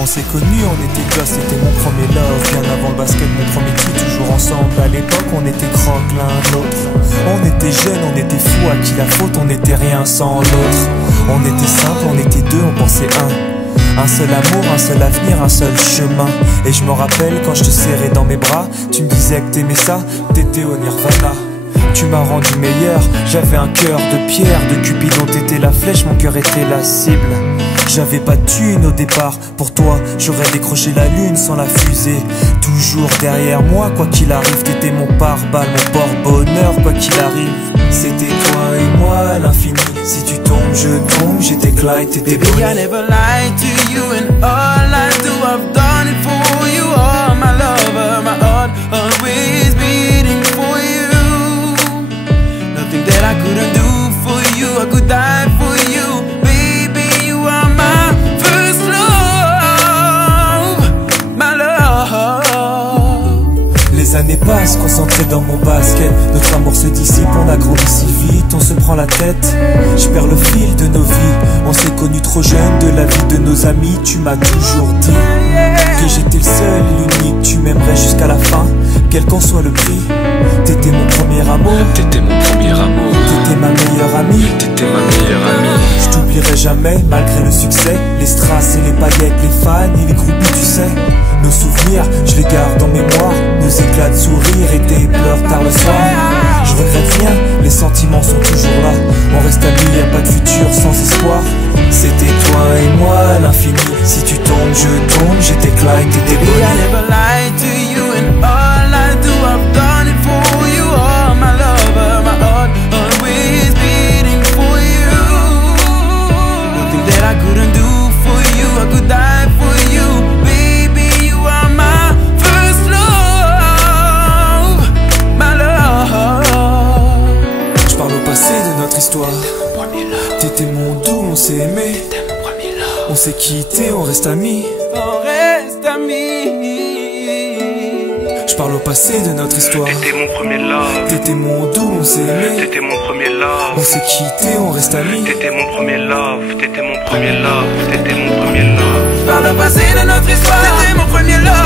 On s'est connus, on était gosses, c'était mon premier love. Bien avant le basket, mon premier titre, toujours ensemble. À l'époque, on était croque l'un l'autre. On était jeunes, on était fous, à qui la faute, on n'était rien sans l'autre. On était simple, on était deux, on pensait un seul amour, un seul avenir, un seul chemin. Et je me rappelle quand je te serrais dans mes bras, tu me disais que t'aimais ça, t'étais au nirvana. Tu m'as rendu meilleur, j'avais un cœur de pierre. De Cupidon t'étais la flèche, mon cœur était la cible. J'avais pas de thune au départ, pour toi j'aurais décroché la lune sans la fusée. Toujours derrière moi, quoi qu'il arrive, t'étais mon pare-balles, mon porte-bonheur, quoi qu'il arrive. C'était toi et moi à l'infini, si tu tombes je tombe, j'étais Clyde, t'étais Bonnie. Baby, I never lied to you and all I do, I've done it for you. Oh my lover, my heart always beating for you. Nothing that I couldn't do for you, I could die for you. Baby, you are my first love, my love. Les années passent, concentrées dans mon basket. Notre amour se dissipe, on a grandi si vite, on se prend la tête. Je perds le fil de nos vies, on s'est connus trop jeunes. De la vie de nos amis, tu m'as toujours dit que j'étais le seul et l'unique. Tu m'aimerais jusqu'à la fin, quel qu'en soit le prix. T'étais mon premier amour, t'étais mon premier amour, t'étais ma meilleure amie, t'étais ma meilleure amie. Je t'oublierai jamais, malgré le succès. Les strass et les paillettes, les fans et les groupies, tu sais. Nos souvenirs, je les garde en mémoire. Nos éclats de sourire et tes pleurs tard le soir. Je regrette rien, les sentiments sont toujours là. On reste amis, y'a pas de futur sans espoir. C'était toi et moi à l'infini, si tu tombes je tombe, j'étais Clyde, t'étais Baby, I Bonnie. never lied to you and all I do, I've done it for you. Oh my lover, my heart always beating for you. Nothing that I couldn't do for you, I could die for you. Baby, you are my first love, my love. Je parle au passé de notre histoire. T'étais mon doux, on s'est aimé. On s'est quitté, on reste amis. On reste amis. Je parle au passé de notre histoire. T'étais mon premier love, T'étais mon doux, on s'est aimé. t'étais mon premier love. On s'est quitté, on reste amis. T'étais mon premier love, t'étais mon premier love, t'étais mon premier love. Par le passé de notre histoire, c'était mon premier love.